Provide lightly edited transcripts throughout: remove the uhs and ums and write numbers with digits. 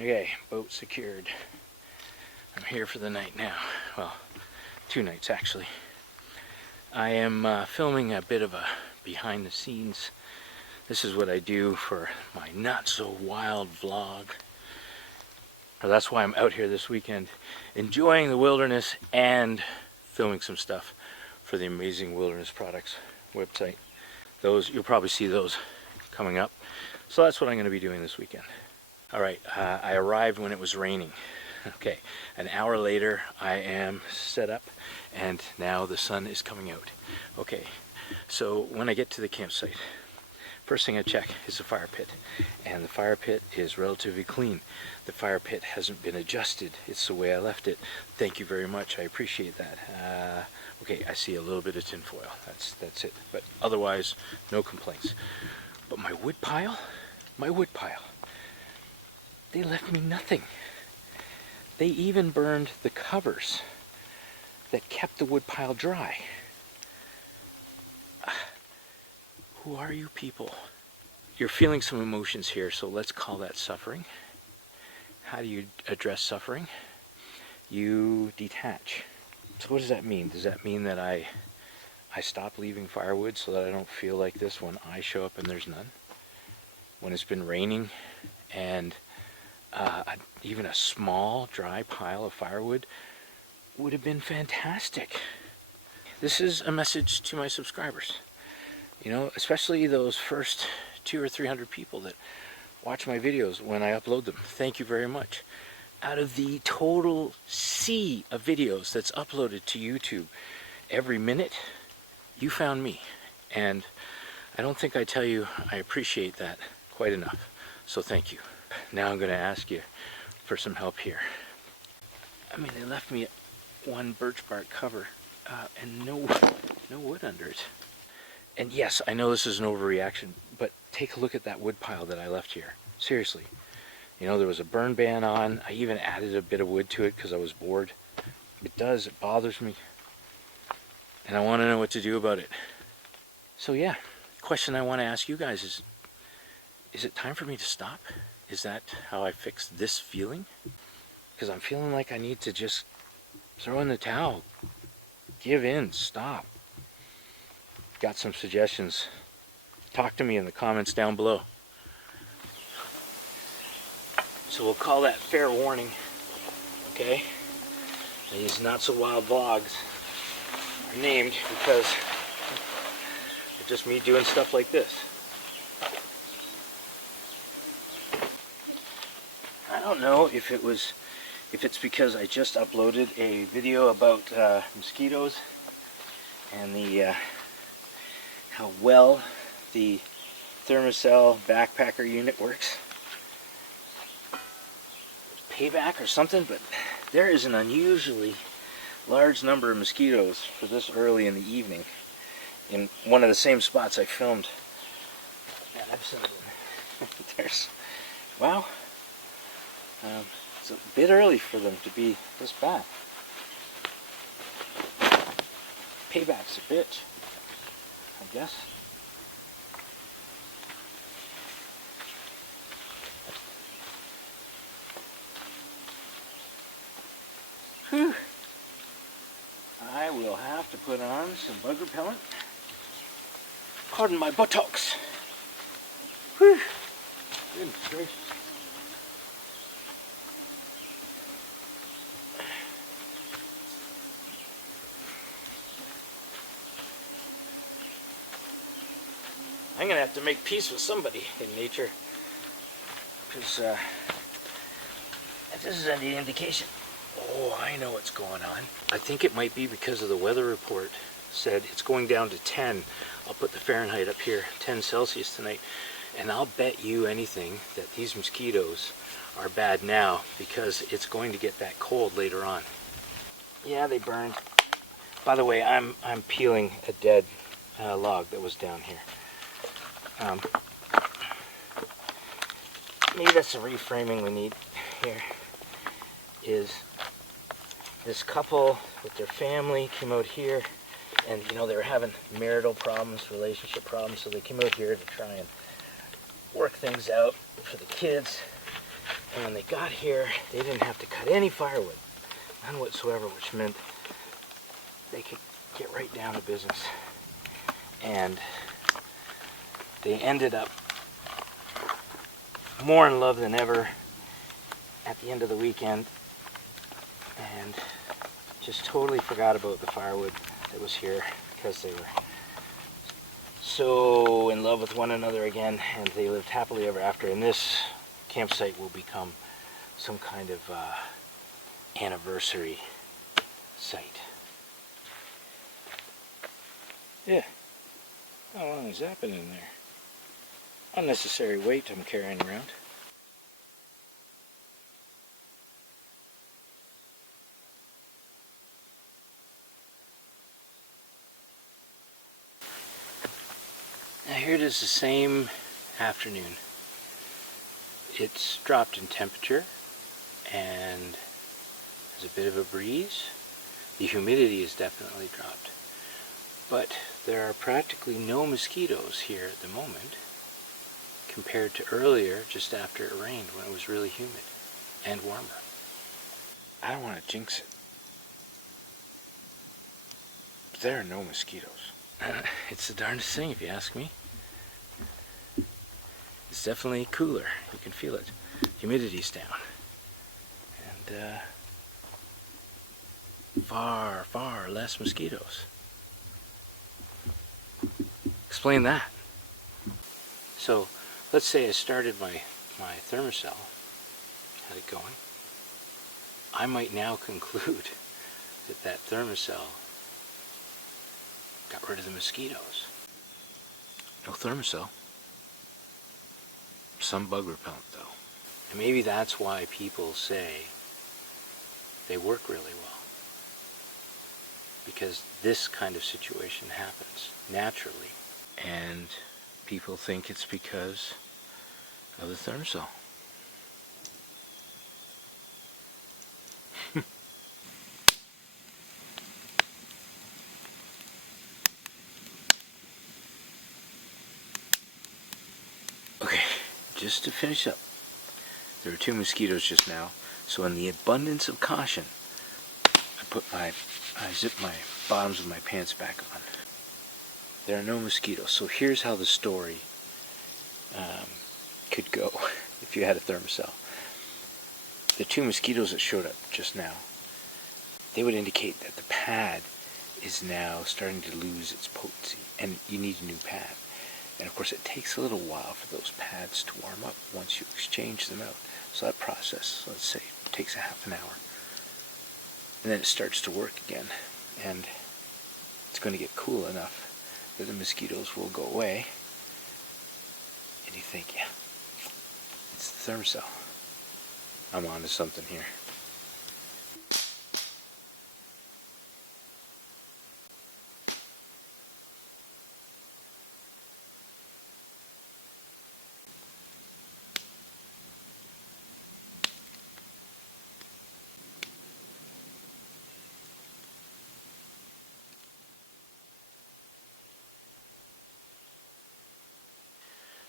Okay, boat secured. I'm here for the night now. Well, 2 nights actually. I am filming a bit of a behind the scenes. This is what I do for my not so wild vlog. That's why I'm out here this weekend, enjoying the wilderness and filming some stuff for the Amazing Wilderness Products website. Those, you'll probably see those coming up. So that's what I'm going to be doing this weekend. All right, I arrived when it was raining. Okay, an hour later I am set up and now the sun is coming out. Okay, so when I get to the campsite, first thing I check is the fire pit, and the fire pit is relatively clean. The fire pit hasn't been adjusted. It's the way I left it. Thank you very much. I appreciate that. Okay, I see a little bit of tinfoil. That's it. But otherwise, no complaints. But my wood pile, they left me nothing. They even burned the covers that kept the wood pile dry. Who are you people? You're feeling some emotions here, so let's call that suffering. How do you address suffering? You detach. So what does that mean? Does that mean that I stop leaving firewood so that I don't feel like this when I show up and there's none? When it's been raining and even a small dry pile of firewood would have been fantastic. This is a message to my subscribers. You know, especially those first 200 or 300 people that watch my videos when I upload them. Thank you very much. Out of the total sea of videos that's uploaded to YouTube every minute, you found me. And I don't think I tell you I appreciate that quite enough. So thank you. Now I'm going to ask you for some help here. I mean, they left me one birch bark cover and no wood under it. And yes, I know this is an overreaction, but take a look at that wood pile that I left here. Seriously. You know, there was a burn ban on. I even added a bit of wood to it because I was bored. It bothers me. And I want to know what to do about it. So yeah, the question I want to ask you guys is it time for me to stop? Is that how I fix this feeling? Because I'm feeling like I need to just throw in the towel. Give in, stop. Got some suggestions? Talk to me in the comments down below. So we'll call that fair warning, okay? These not so wild vlogs are named because it's just me doing stuff like this. I don't know if it's because I just uploaded a video about mosquitoes and the how well the ThermaCell backpacker unit works. Payback or something, but there is an unusually large number of mosquitoes for this early in the evening in one of the same spots I filmed that episode in. There's, wow, it's a bit early for them to be this bad. Payback's a bitch, I guess. Whew. I will have to put on some bug repellent. Pardon my buttocks. Whew. Goodness gracious. I'm going to have to make peace with somebody in nature, because this is an indication. Oh, I know what's going on. I think it might be because of the weather report said it's going down to 10. I'll put the Fahrenheit up here, 10 Celsius tonight, and I'll bet you anything that these mosquitoes are bad now because it's going to get that cold later on. Yeah, they burned. By the way, I'm peeling a dead log that was down here. Maybe that's the reframing we need here. Is this couple with their family came out here, and you know they were having marital problems, relationship problems, so they came out here to try and work things out for the kids. And when they got here, they didn't have to cut any firewood, none whatsoever, which meant they could get right down to business. And they ended up more in love than ever at the end of the weekend, and just totally forgot about the firewood that was here because they were so in love with one another again, and they lived happily ever after. And this campsite will become some kind of anniversary site. Yeah. How long has that been in there? Unnecessary weight I'm carrying around. Now here it is the same afternoon. It's dropped in temperature and there's a bit of a breeze. The humidity has definitely dropped. But there are practically no mosquitoes here at the moment compared to earlier, just after it rained, when it was really humid and warmer. I don't want to jinx it, but there are no mosquitoes. It's the darndest thing, if you ask me. It's definitely cooler. You can feel it. Humidity's down. And far, far less mosquitoes. Explain that. So, let's say I started my ThermaCell, had it going. I might now conclude that ThermaCell got rid of the mosquitoes. No ThermaCell. Some bug repellent though. And maybe that's why people say they work really well. Because this kind of situation happens naturally. And people think it's because of the ThermaCell. Okay, just to finish up. There were 2 mosquitoes just now, so in the abundance of caution, I zipped my bottoms of my pants back on. There are no mosquitoes, so here's how the story could go if you had a ThermaCell. The 2 mosquitoes that showed up just now, they would indicate that the pad is now starting to lose its potency, and you need a new pad. And of course it takes a little while for those pads to warm up once you exchange them out. So that process, let's say, takes a half an hour. And then it starts to work again. And it's going to get cool enough that the mosquitoes will go away. And you think, yeah, it's the ThermaCell. I'm on to something here.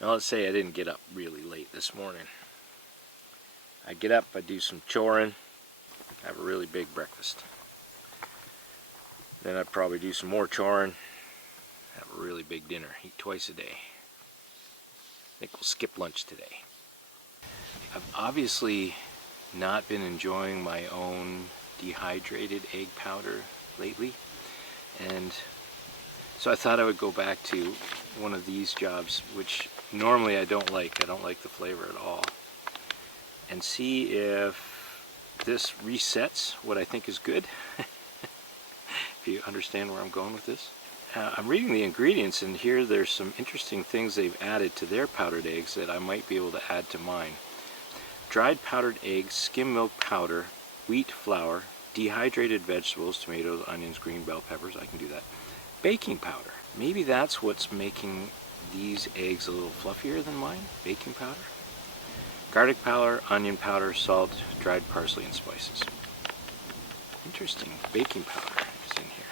Now let's say I didn't get up really late this morning. I get up, I do some choring, have a really big breakfast. Then I'd probably do some more choring, have a really big dinner, eat twice a day. I think we'll skip lunch today. I've obviously not been enjoying my own dehydrated egg powder lately, and so I thought I would go back to one of these jobs, which normally I don't like. I don't like the flavor at all. And see if this resets what I think is good. If you understand where I'm going with this. I'm reading the ingredients, and here there's some interesting things they've added to their powdered eggs that I might be able to add to mine. Dried powdered eggs, skim milk powder, wheat flour, dehydrated vegetables, tomatoes, onions, green bell peppers. I can do that. Baking powder. Maybe that's what's making these eggs a little fluffier than mine. Baking powder. Garlic powder, onion powder, salt, dried parsley, and spices. Interesting. Baking powder is in here.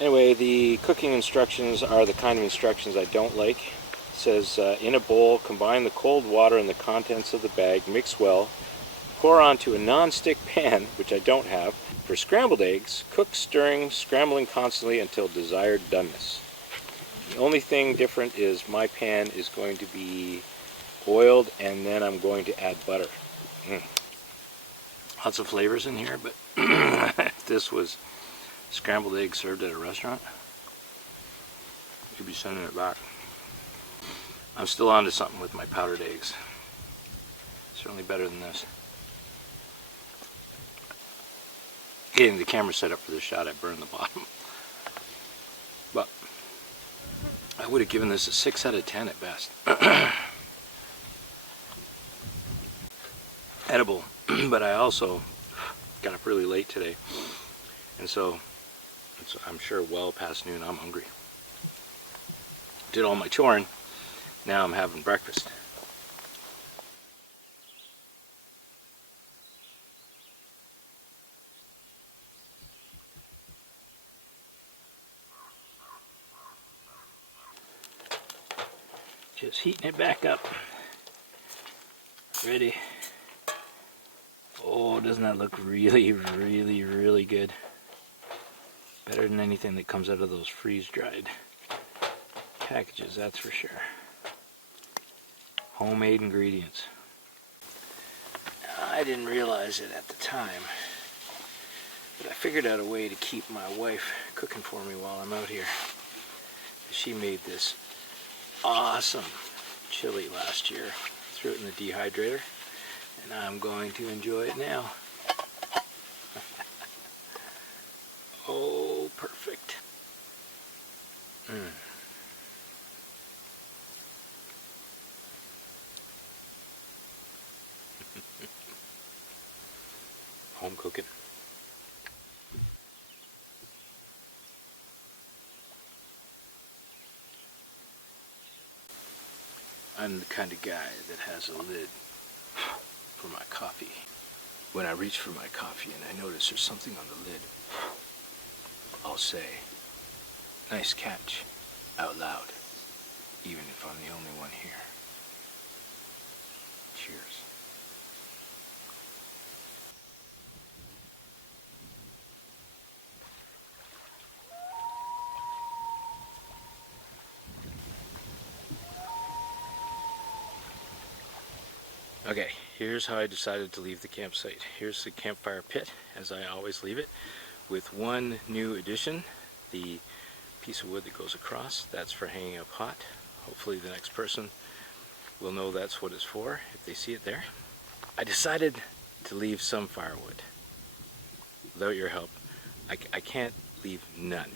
Anyway, the cooking instructions are the kind of instructions I don't like. It says, in a bowl, combine the cold water and the contents of the bag, mix well, Pour onto a non-stick pan, which I don't have, for scrambled eggs. Cook, stirring, scrambling constantly until desired doneness. The only thing different is my pan is going to be oiled, and then I'm going to add butter. Lots of flavors in here, but if this was scrambled eggs served at a restaurant, you'd be sending it back. I'm still onto something with my powdered eggs. Certainly better than this. Getting the camera set up for this shot, I burned the bottom. But I would have given this a 6 out of 10 at best. Edible, but I also got up really late today, and so it's, I'm sure, well past noon. I'm hungry. Did all my choring. Now I'm having breakfast. Just heating it back up. Ready. Oh, doesn't that look really, really, really good? Better than anything that comes out of those freeze-dried packages, that's for sure. Homemade ingredients. I didn't realize it at the time, but I figured out a way to keep my wife cooking for me while I'm out here. She made this awesome chili last year. Threw it in the dehydrator, and I'm going to enjoy it now. Oh, perfect. Home cooking. I'm the kind of guy that has a lid for my coffee. When I reach for my coffee and I notice there's something on the lid, I'll say, "Nice catch," out loud, even if I'm the only one here. Cheers. Okay, here's how I decided to leave the campsite. Here's the campfire pit, as I always leave it, with one new addition, the piece of wood that goes across. That's for hanging up hot. Hopefully the next person will know that's what it's for if they see it there. I decided to leave some firewood. Without your help, I can't leave none,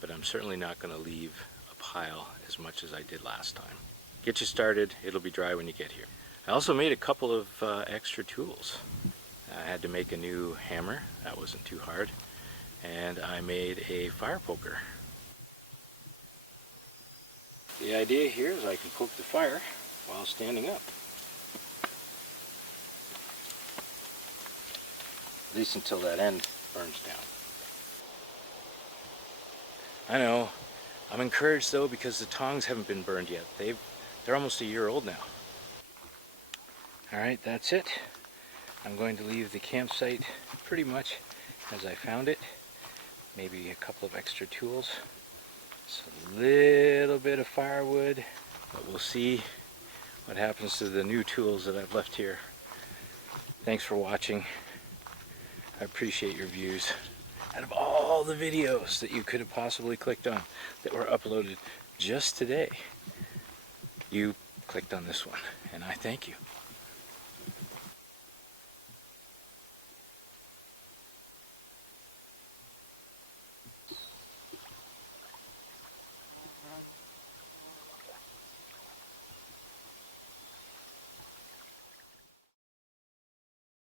but I'm certainly not going to leave a pile as much as I did last time. Get you started, it'll be dry when you get here. I also made a couple of extra tools. I had to make a new hammer, that wasn't too hard, and I made a fire poker. The idea here is I can poke the fire while standing up. At least until that end burns down. I know, I'm encouraged though because the tongs haven't been burned yet. They're almost a year old now. Alright, that's it. I'm going to leave the campsite pretty much as I found it. Maybe a couple of extra tools. Just a little bit of firewood, but we'll see what happens to the new tools that I've left here. Thanks for watching. I appreciate your views. Out of all the videos that you could have possibly clicked on that were uploaded just today, you clicked on this one, and I thank you.